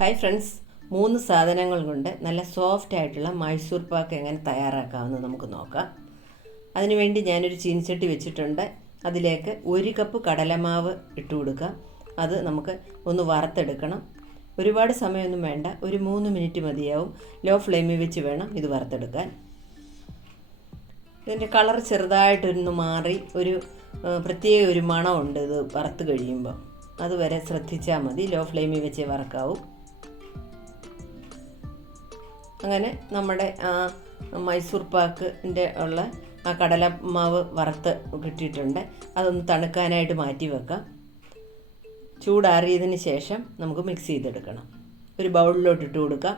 Hi friends മൂന്ന് സാധനങ്ങൾ കൊണ്ട് നല്ല സോഫ്റ്റ് ആയിട്ടുള്ള മൈസൂർ പാക്ക് എങ്ങനെ തയ്യാറാക്കാമെന്ന് നമുക്ക് നോക്കാം. അതിനുവേണ്ടി ഞാനൊരു ചീനിച്ചട്ടി വെച്ചിട്ടുണ്ട്. അതിലേക്ക് ഒരു കപ്പ് കടലമാവ് ഇട്ട് കൊടുക്കുക. അത് നമുക്ക് ഒന്ന് വറുത്തെടുക്കണം. ഒരുപാട് സമയമൊന്നും വേണ്ട. ഒരു മൂന്ന് മിനിറ്റ് മതിയാവും. ലോ ഫ്ലെയിമിൽ വെച്ച് വേണം ഇത് വറുത്തെടുക്കാൻ. ഇതിന്റെ കളർ ചെറുതായിട്ടൊന്ന് മാറി ഒരു പ്രത്യേക ഒരു മണമുണ്ട് ഇത് വറുത്ത് കഴിയുമ്പോൾ അതുവരെ ശ്രദ്ധിച്ചാൽ മതി. ലോ ഫ്ലെയിമിൽ വെച്ചേ വറക്കാവൂ. അങ്ങനെ നമ്മുടെ ആ മൈസൂർ പാക്കിന്റെ ഉള്ള ആ കടല മാവ് വറുത്ത് കിട്ടിയിട്ടുണ്ട്. അതൊന്ന് തണുക്കാനായിട്ട് മാറ്റി വെക്കാം. ചൂടാറിയതിന് ശേഷം നമുക്ക് മിക്സ് ചെയ്തെടുക്കണം. ഒരു ബൗളിലോട്ട് ഇട്ട് കൊടുക്കാം.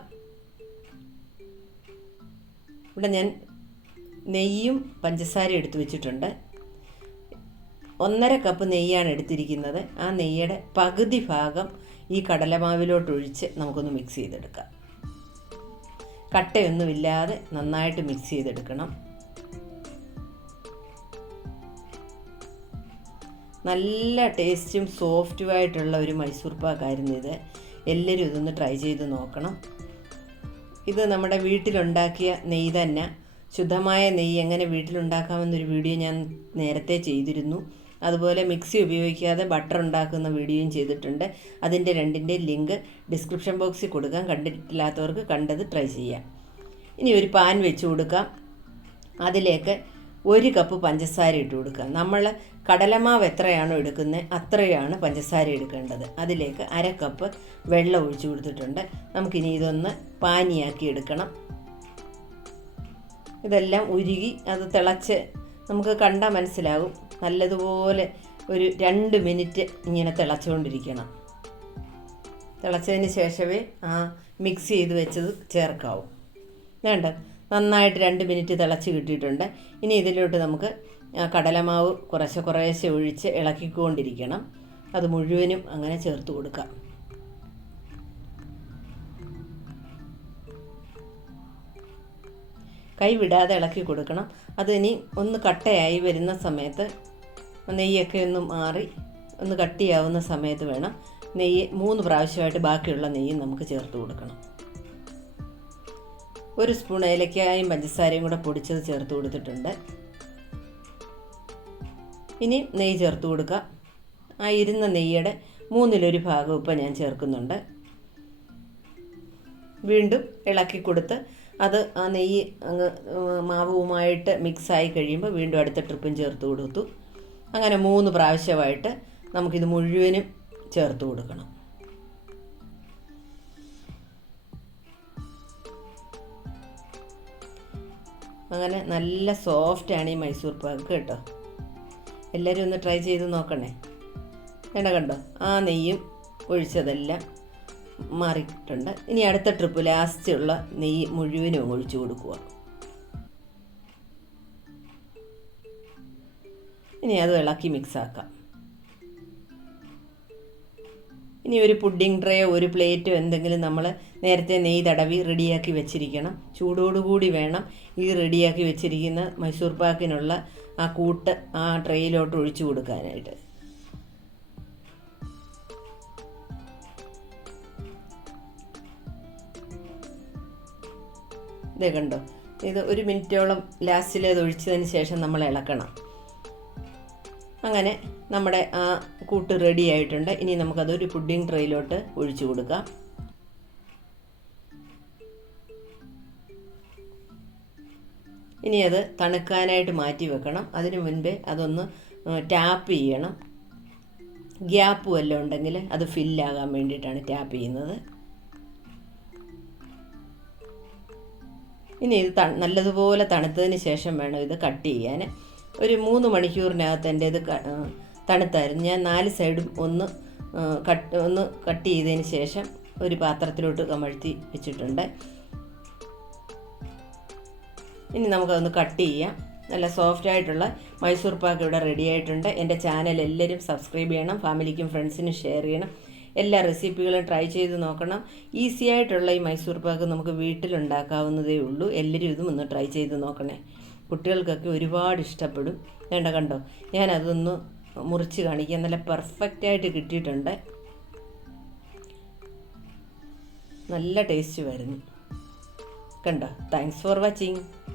ഇവിടെ ഞാൻ നെയ്യും പഞ്ചസാരയും എടുത്തു വെച്ചിട്ടുണ്ട്. ഒന്നര കപ്പ് നെയ്യാണ് എടുത്തിരിക്കുന്നത്. ആ നെയ്യുടെ പകുതി ഭാഗം ഈ കടലമാവിലോട്ട് ഒഴിച്ച് നമുക്കൊന്ന് മിക്സ് ചെയ്തെടുക്കാം. കട്ടയൊന്നുമില്ലാതെ നന്നായിട്ട് മിക്സ് ചെയ്തെടുക്കണം. നല്ല ടേസ്റ്റും സോഫ്റ്റുമായിട്ടുള്ള ഒരു മൈസൂർ പാക്കായിരുന്നു ഇത്. എല്ലാവരും ഇതൊന്ന് ട്രൈ ചെയ്ത് നോക്കണം. ഇത് നമ്മുടെ വീട്ടിലുണ്ടാക്കിയ നെയ്യ് തന്നെ. ശുദ്ധമായ നെയ്യ് എങ്ങനെ വീട്ടിലുണ്ടാക്കാമെന്നൊരു വീഡിയോ ഞാൻ നേരത്തെ ചെയ്തിരുന്നു. അതുപോലെ മിക്സി ഉപയോഗിക്കാതെ ബട്ടർ ഉണ്ടാക്കുന്ന വീഡിയോയും ചെയ്തിട്ടുണ്ട്. അതിന്റെ രണ്ടിന്റെ ലിങ്ക് ഡിസ്ക്രിപ്ഷൻ ബോക്സിൽ കൊടുക്കാം. കണ്ടിട്ടില്ലാത്തവർക്ക് കണ്ടത് ട്രൈ ചെയ്യാം. ഇനി ഒരു പാൻ വെച്ച് കൊടുക്കാം. അതിലേക്ക് ഒരു കപ്പ് പഞ്ചസാര ഇട്ട് കൊടുക്കുക നമ്മൾ കടലമാവ് എത്രയാണോ എടുക്കുന്നത് അത്രയാണ് പഞ്ചസാര എടുക്കേണ്ടത്. അതിലേക്ക് അര കപ്പ് വെള്ളം ഒഴിച്ചു കൊടുത്തിട്ടുണ്ട്. നമുക്കിനി ഇതൊന്ന് പാനിയാക്കി എടുക്കണം. ഇതെല്ലാം ഉരുകി അത് തിളച്ച് നമുക്ക് കണ്ടാൽ മനസ്സിലാകും. നല്ലതുപോലെ ഒരു രണ്ട് മിനിറ്റ് ഇങ്ങനെ തിളച്ചുകൊണ്ടിരിക്കണം. തിളച്ചതിന് ശേഷമേ ആ മിക്സ് ചെയ്ത് വെച്ചത് ചേർക്കാവൂ. വേണ്ട നന്നായിട്ട് രണ്ട് മിനിറ്റ് തിളച്ച് കിട്ടിയിട്ടുണ്ട്. ഇനി ഇതിലോട്ട് നമുക്ക് കടലമാവ് കുറേശ്ശെ കുറേശ്ശെ ഒഴിച്ച് ഇളക്കിക്കൊണ്ടിരിക്കണം. അത് മുഴുവനും അങ്ങനെ ചേർത്ത് കൊടുക്കാം. കൈ വിടാതെ ഇളക്കി കൊടുക്കണം. അതിനി ഒന്ന് കട്ടയായി വരുന്ന സമയത്ത് നെയ്യൊക്കെ ഒന്ന് മാറി ഒന്ന് കട്ടിയാവുന്ന സമയത്ത് വേണം നെയ്യ് മൂന്ന് പ്രാവശ്യമായിട്ട് ബാക്കിയുള്ള നെയ്യും നമുക്ക് ചേർത്ത് കൊടുക്കണം. ഒരു സ്പൂൺ ഏലക്കായും പഞ്ചസാരയും കൂടെ പൊടിച്ചത് ചേർത്ത് കൊടുത്തിട്ടുണ്ട്. ഇനി നെയ്യ് ചേർത്ത് കൊടുക്കുക. ആ ഇരുന്ന നെയ്യുടെ മൂന്നിലൊരു ഭാഗം ഇപ്പം ഞാൻ ചേർക്കുന്നുണ്ട്. വീണ്ടും ഇളക്കി കൊടുത്ത് അത് ആ നെയ്യ് അങ്ങ് മാവുമായിട്ട് മിക്സായി കഴിയുമ്പോൾ വീണ്ടും അടുത്ത ട്രിപ്പും ചേർത്ത് കൊടുത്തു. അങ്ങനെ മൂന്ന് പ്രാവശ്യമായിട്ട് നമുക്കിത് മുഴുവനും ചേർത്ത് കൊടുക്കണം. അങ്ങനെ നല്ല സോഫ്റ്റാണ് ഈ മൈസൂർ പാക്ക് കേട്ടോ. എല്ലാവരും ഒന്ന് ട്രൈ ചെയ്ത് നോക്കണേ. വേണ്ട കണ്ടോ? ആ നെയ്യും ഒഴിച്ചതെല്ലാം മാറിയിട്ടുണ്ട്. ഇനി അടുത്ത ട്രിപ്പ് ലാസ്റ്റുള്ള നെയ്യ് മുഴുവനും ഒഴിച്ചു കൊടുക്കുക. ഇനി അത് ഇളക്കി മിക്സ് ആക്കാം. ഇനി ഒരു പുഡിംഗ് ട്രേയോ ഒരു പ്ലേറ്റോ എന്തെങ്കിലും നമ്മൾ നേരത്തെ നെയ്യ് തടവി റെഡിയാക്കി വെച്ചിരിക്കണം. ചൂടോടുകൂടി വേണം ഈ റെഡിയാക്കി വെച്ചിരിക്കുന്ന മൈസൂർ പാക്കിനുള്ള ആ കൂട്ട് ആ ട്രേയിലോട്ട് ഒഴിച്ചു കൊടുക്കാനായിട്ട്. ഇതേ കണ്ടോ? ഇത് ഒരു മിനിറ്റോളം ലാസ്റ്റിൽ അത് ഒഴിച്ചതിന് ശേഷം നമ്മൾ ഇളക്കണം. അങ്ങനെ നമ്മുടെ ആ കൂട്ട് റെഡി ആയിട്ടുണ്ട്. ഇനി നമുക്കതൊരു പുഡിംഗ് ട്രേയിലോട്ട് ഒഴിച്ചു കൊടുക്കാം. ഇനി അത് തണുക്കാനായിട്ട് മാറ്റി വെക്കണം. അതിനു മുൻപേ അതൊന്ന് ടാപ്പ് ചെയ്യണം. ഗ്യാപ്പ് വല്ലതും ഉണ്ടെങ്കിൽ അത് ഫില്ലാകാൻ വേണ്ടിയിട്ടാണ് ടാപ്പ് ചെയ്യുന്നത്. ഇനി ഇത് നല്ലതുപോലെ തണുത്തതിന് ശേഷം വേണം ഇത് കട്ട് ചെയ്യാൻ ഒരു മൂന്ന് മണിക്കൂറിനകത്ത് എന്റെ ഇത് തണുത്തായിരുന്നു. ഞാൻ നാല് സൈഡും ഒന്ന് കട്ട് ഒന്ന് കട്ട് ചെയ്തതിന് ശേഷം ഒരു പാത്രത്തിലോട്ട് കമഴ്ത്തി വെച്ചിട്ടുണ്ട്. ഇനി നമുക്കതൊന്ന് കട്ട് ചെയ്യാം. നല്ല സോഫ്റ്റ് ആയിട്ടുള്ള മൈസൂർ പാക്ക് ഇവിടെ റെഡി ആയിട്ടുണ്ട്. എന്റെ ചാനൽ എല്ലാവരും സബ്സ്ക്രൈബ് ചെയ്യണം. ഫാമിലിക്കും ഫ്രണ്ട്സിനും ഷെയർ ചെയ്യണം. എല്ലാ റെസിപ്പികളും ട്രൈ ചെയ്ത് നോക്കണം. ഈസി ആയിട്ടുള്ള ഈ മൈസൂർ പാക്ക് നമുക്ക് വീട്ടിലുണ്ടാക്കാവുന്നതേ ഉള്ളൂ. എല്ലാവരും ഇതും ഒന്ന് ട്രൈ ചെയ്ത് നോക്കണേ. കുട്ടികൾക്കൊക്കെ ഒരുപാട് ഇഷ്ടപ്പെടും. വേണ്ട കണ്ടോ? ഞാൻ അതൊന്ന് മുറിച്ച് കാണിക്കാം. നല്ല പെർഫെക്റ്റ് ആയിട്ട് കിട്ടിയിട്ടുണ്ട്. നല്ല ടേസ്റ്റ് വരുന്നു. കണ്ടോ? Thanks for watching